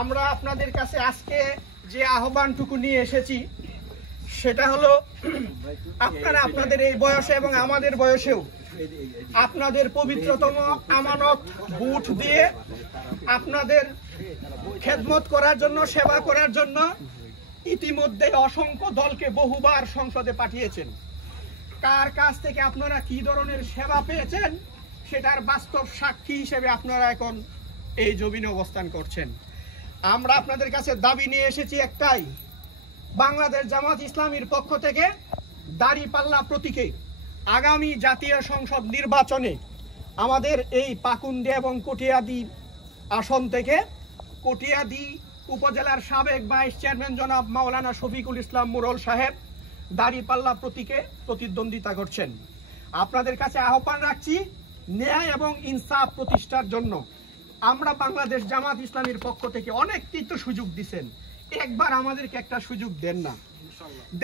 আমরা আপনাদের কাছে আজকে যে আহ্বানটুকু নিয়ে এসেছি সেটা হলো আপনারা আপনাদের এই বয়সে এবং আমাদের বয়সেও আপনাদের পবিত্রতম আমানত বুট দিয়ে আপনাদের খেদমত করার জন্য, সেবা করার জন্য ইতিমধ্যে অসংখ্য দলকে বহুবার সংসদে পাঠিয়েছেন। কার কাছ থেকে আপনারা কি ধরনের সেবা পেয়েছেন সেটার বাস্তব সাক্ষী হিসেবে আপনারা এখন এই জমিনে অবস্থান করছেন। আমরা আপনাদের কাছে দাবি নিয়ে এসেছি একটাই, বাংলাদেশ জামাত ইসলামীর পক্ষ থেকে দাঁড়িপাল্লা প্রতীকে আগামী জাতীয় সংসদ নির্বাচনে আমাদের এই পাকুন্ডে এবং কটিয়াদি আসন থেকে কটিয়াদি উপজেলার সাবেক ভাইস চেয়ারম্যান জনাব মাওলানা শফিকুল ইসলাম মুরল সাহেব দাঁড়িপাল্লা প্রতীকে প্রতিদ্বন্দ্বিতা করছেন। আপনাদের কাছে আহ্বান রাখছি ন্যায় এবং ইনসাফ প্রতিষ্ঠার জন্য। আমরা বাংলাদেশ জামাত ইসলামীর পক্ষ থেকে অনেককেই তো সুযোগ দিচ্ছেন, একবার আমাদেরকে একটা সুযোগ দেন না।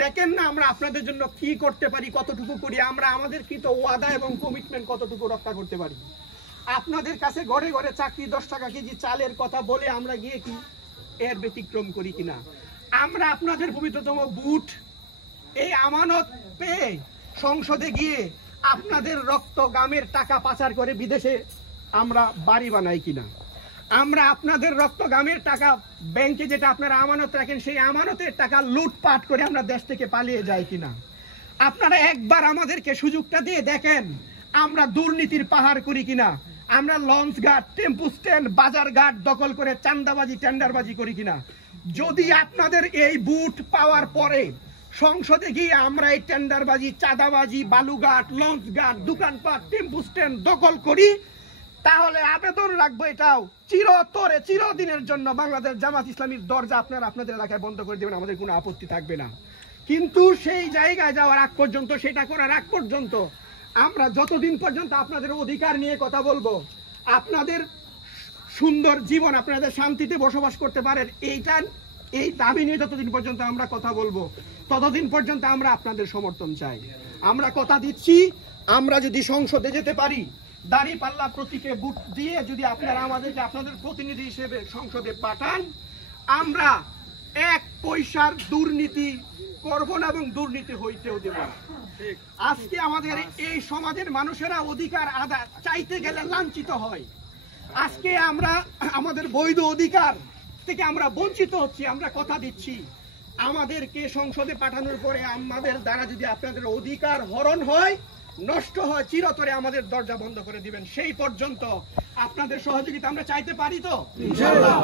দেখেন না আমরা আপনাদের জন্য কি করতে পারি, কতটুকু করি, আমরা আমাদের কৃত ওয়াদা এবং কমিটমেন্ট কতটুকু রক্ষা করতে পারি। আপনাদের কাছে ঘরে ঘরে চাকরি 10 টাকা কেজি চালের কথা বলে আমরা গিয়ে কি এর ব্যতিক্রম করি কিনা? আমরা আপনাদের পবিত্রতম বুট এই আমানত পেয়ে সংসদে গিয়ে আপনাদের রক্ত গামের টাকা পাচার করে বিদেশে আমরা বাড়ি বানাই কিনা? আমরা আপনাদের রক্ত গামের টাকা ব্যাংকে যেটা আপনারা আমানত রাখেন সেই আমানতের টাকা লুটপাট করে আমরা দেশ থেকে পালিয়ে যাই কিনা? আপনারা একবার আমাদেরকে সুযোগটা দিয়ে দেখেন আমরা দুর্নীতির পাহাড় করি কিনা, আমরা লঞ্চ ঘাট, টেম্পু স্ট্যান্ড, বাজার ঘাট দখল করে চাঁদাবাজি, টেন্ডারবাজি করি কিনা। যদি আপনাদের এই বুট পাওয়ার পরে সংসদে গিয়ে আমরা এই টেন্ডারবাজি, চাঁদাবাজি, বালুঘাট, লঞ্চ ঘাট, দোকানপাট, টেম্পু স্ট্যান্ড দখল করি, তাহলে আবেদন রাখবো এটাও চিরতরে চিরদিনের জন্য বাংলাদেশ জামাত ইসলামীর দরজা আপনারা আপনাদের এলাকায় বন্ধ করে দেবেন, আমাদের কোনো আপত্তি থাকবে না। কিন্তু সেই জায়গায় যাওয়ার আগ পর্যন্ত, সেটা করার আগ পর্যন্ত আমরা যতদিন পর্যন্ত আপনাদের অধিকার নিয়ে কথা বলবো, আপনাদের সুন্দর জীবন, আপনাদের শান্তিতে বসবাস করতে পারেন, এই দাবি নিয়ে যতদিন পর্যন্ত আমরা কথা বলবো ততদিন পর্যন্ত আমরা আপনাদের সমর্থন চাই। আমরা কথা দিচ্ছি, আমরা যদি সংসদে যেতে পারি, দাঁড়িপাল্লা প্রতীকে ভোট দিয়ে যদি আপনারা আমাদেরকে আপনাদের প্রতিনিধি হিসেবে সংসদে পাঠান, আমরা 1 পয়সার দুর্নীতি করব না এবং দুর্নীতি হইতেও দেব না। আজকে আমাদের এই সমাজের মানুষেরা অধিকার আদায় চাইতে গেলে লাঞ্ছিত হয়। আজকে আমরা আমাদের বৈধ অধিকার থেকে আমরা বঞ্চিত হচ্ছি। আমরা কথা দিচ্ছি আমাদেরকে সংসদে পাঠানোর পরে আমাদের দ্বারা যদি আপনাদের অধিকার হরণ হয়, নষ্ট হয়, চিরতরে আমাদের দরজা বন্ধ করে দিবেন। সেই পর্যন্ত আপনাদের সহযোগিতা আমরা চাইতে পারি তো ইনশাআল্লাহ।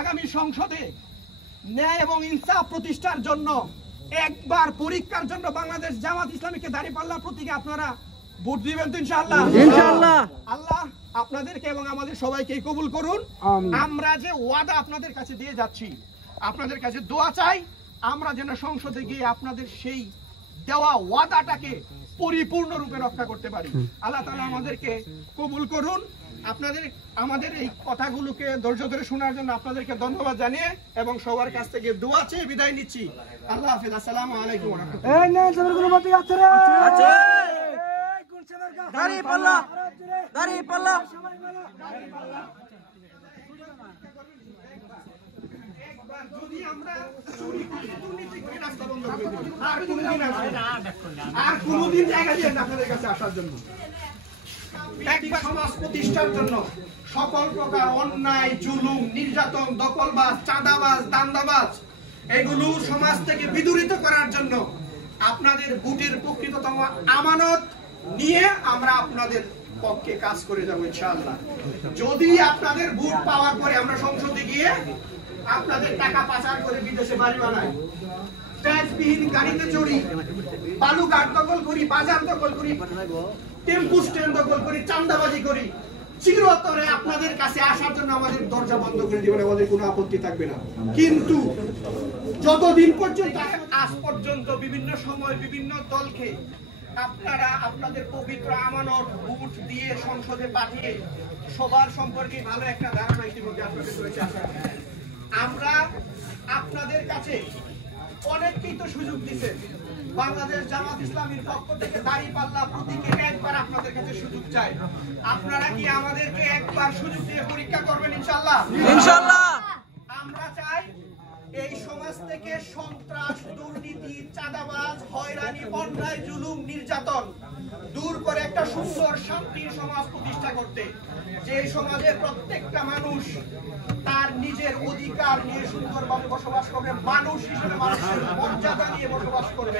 আগামী সংসদে ন্যায় এবং ইনসাফ প্রতিষ্ঠার জন্য একবার পরীক্ষার জন্য বাংলাদেশ জামাত ইসলামীকে দাঁড়িপাল্লা প্রতীকে আপনারা ভোট দিবেন তো ইনশাআল্লাহ। ইনশাআল্লাহ। আল্লাহ আপনাদেরকে এবং আমাদের সবাইকে কবুল করুন। আমরা যে ওয়াদা আপনাদের কাছে দিয়ে যাচ্ছি, আপনাদের কাছে দোয়া চাই আমরা যেন সংসদে গিয়ে আপনাদের সেই দেওয়া ওয়াদাটাকে পরিপূর্ণ রূপে রক্ষা করতে পারি। আল্লাহ তাআলা আমাদেরকে কবুল করুন। আপনাদের আমাদের এই কথাগুলোকে ধৈর্য ধরে শোনার জন্য আপনাদেরকে ধন্যবাদ জানিয়ে এবং সবার কাছ থেকে দোয়া চেয়ে বিদায় নিচ্ছি। আল্লাহ হাফেজ। আসসালামু আলাইকুম ওয়া রাহমাতুল্লাহ। দাঁড়িপাল্লা দাঁড়িপাল্লা যদি আমরা দুর্নীতি করি রাস্তা বন্ধ করে দেব, আর কোনদিন জায়গা দিয়ে আপনাদের কাছে আসার জন্য, একবার সমাজ প্রতিষ্ঠার জন্য সকল প্রকার অন্যায়, জুলুম, নির্যাতন, দখলবাজ, চাঁদাবাজ, দান্দাবাজ এগুলো সমাজ থেকে বিদূরিত করার জন্য আপনাদের ভোটের প্রকৃততম আমানত নিয়ে আমরা আপনাদের পক্ষে কাজ করে যাব ইনশাআল্লাহ। যদি আপনাদের ভোট পাওয়ার পরে আমরা সংসদে গিয়ে আপনাদের টাকা পাচার করে বিদেশে বাড়ি বানাই, ট্যাক্সবিহীন গাড়িতে চড়ি, বালুঘাট দখল করি, বাজার দখল করি, টেম্পু স্ট্যান্ড দখল করি, চাঁদাবাজি করি, চিরতরে আপনাদের কাছে আসার জন্য আমাদের দরজা বন্ধ করে দিবেন, আমাদের কোনো আপত্তি থাকবে না। কিন্তু যতদিন পর্যন্ত আজ পর্যন্ত বিভিন্ন সময় বিভিন্ন দলকে আপনারা আপনাদের পবিত্র আমানত ভোট দিয়ে সংসদে পাঠিয়ে সবার সম্পর্কে ভালো একটা ধারণা ইতিমধ্যে আপনাদের রয়েছে। আমরা আপনাদের কাছে অনেককেই তো সুযোগ দিচ্ছে, বাংলাদেশ জামাত ইসলামীর পক্ষ থেকে দাঁড়িপাল্লা প্রতীকে একবার আপনাদের কাছে সুযোগ চাই। আপনারা কি আমাদেরকে একবার সুযোগ দিয়ে পরীক্ষা করবেন ইনশাআল্লাহ? ইনশাআল্লাহ। থেকে সন্ত্রাস, দুর্নীতি, চাঁদাবাজ, হয়রানি, অন্যায়, জুলুম, নির্যাতন দূর করে একটা সুন্দর শান্তির সমাজ প্রতিষ্ঠা করতে, যে সমাজে প্রত্যেকটা মানুষ তার নিজের অধিকার নিয়ে সুন্দরভাবে বসবাস করবে, মানুষ হিসেবে মানুষের মর্যাদা নিয়ে বসবাস করবে।